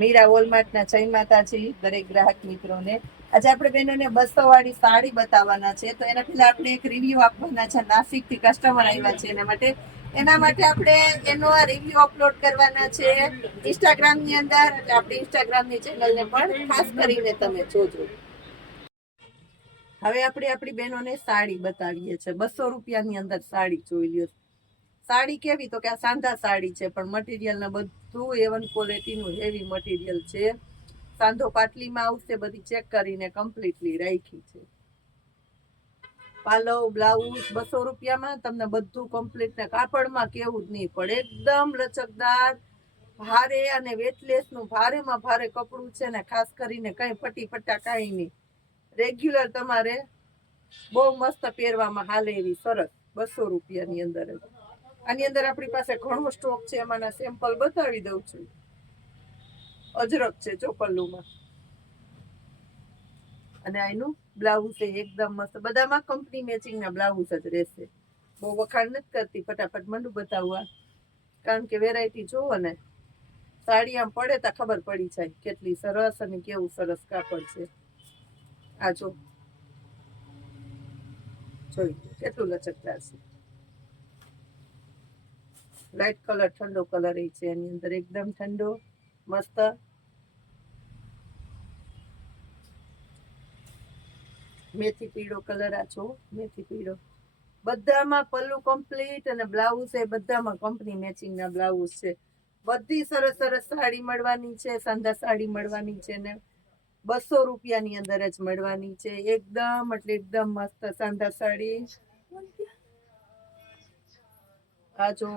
મીરા વોલમાર્ટના જય માતાજી દરેક ગ્રાહક મિત્રોને. આજે આપણે બહેનોને 200 વાળી સાડી બતાવવાના છે. તો એના પહેલા આપણે એક રિવ્યુ આપવાના છે. નાસિકથી કસ્ટમર આવ્યા છે એના માટે આપણે એનો રિવ્યુ અપલોડ કરવાના છે ઇન્સ્ટાગ્રામની અંદર. એટલે આપણી ઇન્સ્ટાગ્રામની ચેનલને પણ ખાસ કરીને તમે જોજો. હવે આપણે આપણી બહેનોને સાડી બતાવીએ છીએ. 200 રૂપિયાની અંદર સાડી જોઈ લ્યો. સાડી કેવી તો કે આ સાંધા સાડી છે, પણ મટીરિયલ ને બધું A1 ક્વોલિટીનું હેવી મટીરિયલ છે. સાંધો પાટલીમાં આવશે, બધી ચેક કરીને કમ્પ્લીટલી રાખી છે. પાલવ બ્લાઉઝ 200 રૂપિયામાં તમને બધું કમ્પ્લીટ ને કાપડમાં કેવું જ નહીં પડે. એકદમ લચકદાર ભારે અને વેટલેસ નું ભારેમાં ભારે કપડું છે ને. ખાસ કરીને કઈ પટ્ટી પટ્ટા કાંઈ નહીં, રેગ્યુલર તમારે બહુ મસ્ત પહેરવામાં હાલે એવી સરસ 200 રૂપિયાની અંદર જ. આની અંદર આપણી પાસે ઘણો સ્ટોક છે. એમાંના સેમ્પલ બતાવી દઉં છું. અજરક છે ચોપલ્લુમાં, અને આનું બ્લાઉઝ એકદમ મસ્ત. બધામાં કંપની મેચિંગના બ્લાઉઝ જ રહેશે. બહુ વખાણ નથી કરતી, ફટાફટ મંડું બતાવવા, કારણ કે વેરાયટી જોવો ને. સાડી આમ પડે તો ખબર પડી જાય કેટલી સરસ અને કેવું સરસ કાપડ છે. આ જો જોઈ કેટલું લચકદાર છે. લાઈટ કલર ઠંડો કલર છે એની અંદર, એકદમ ઠંડો મસ્ત. મેથી પીળો કલર, આ જો મેથી પીળો. બધામાં પલ્લુ કમ્પ્લીટ અને બ્લાઉઝ એ બધામાં કંપની મેચિંગના બ્લાઉઝ છે. બધી સરસ સરસ સાડી મળવાની છે. સાંધા સાડી મળવાની છે ને 200 રૂપિયાની અંદર જ મળવાની છે. એકદમ એટલે એકદમ મસ્ત સાંધા સાડી. આ જો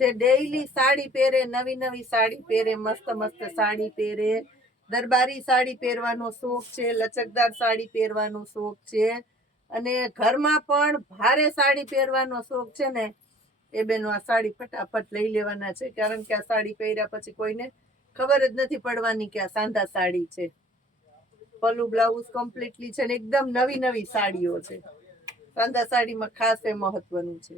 જે ડેઈલી સાડી પહેરે, નવી નવી સાડી પહેરે, મસ્ત મસ્ત સાડી પહેરે. દરબારી સાડી પહેરવાનો શોખ છે, લચકદાર સાડી પહેરવાનો શોખ છે, અને ઘરમાં પણ ભારે સાડી પહેરવાનો શોખ છે ને, એ બેનો આ સાડી ફટાફટ લઈ લેવાના છે. કારણ કે આ સાડી પહેર્યા પછી કોઈને ખબર જ નથી પડવાની કે આ સાંધા સાડી છે. પલ્લુ બ્લાઉઝ કમ્પ્લીટલી છે ને એકદમ નવી નવી સાડીઓ છે. સાંધા સાડીમાં ખાસ એ મહત્વનું છે.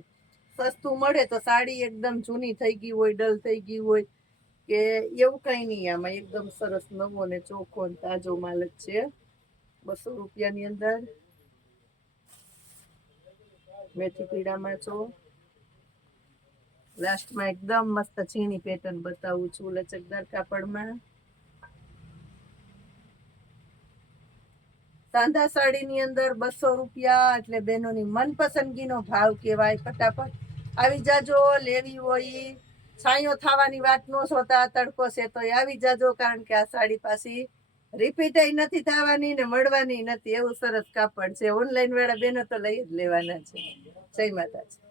સસ્તું મળે તો સાડી એકદમ જૂની થઈ ગઈ હોય, ડલ થઈ ગઈ હોય કે એવું કઈ નહીં. આમાં એકદમ સરસ નવો ને ચોખ્ખો ને તાજો માલ જ છે. 200 રૂપિયાની અંદર મેથી પીળામાં છો. લાસ્ટમાં એકદમ મસ્ત ઝીણી પેટર્ન બતાવું છું લચકદાર કાપડમાં. સાંધા સાડીની અંદર 200 રૂપિયા એટલે બહેનોની મનપસંદગીનો ભાવ કહેવાય. ફટાફટ આવી જાજો. લેવી હોય, છાંયો થવાની વાત ન જોતા, તડકો છે તો આવી જાજો, કારણ કે આ સાડી પાછી રિપીટ નથી થવાની ને મળવાની નથી. એવું સરસ કાપડ છે. ઓનલાઈન વાળા બેનો તો લઈ જ લેવાના છે. જય માતાજી.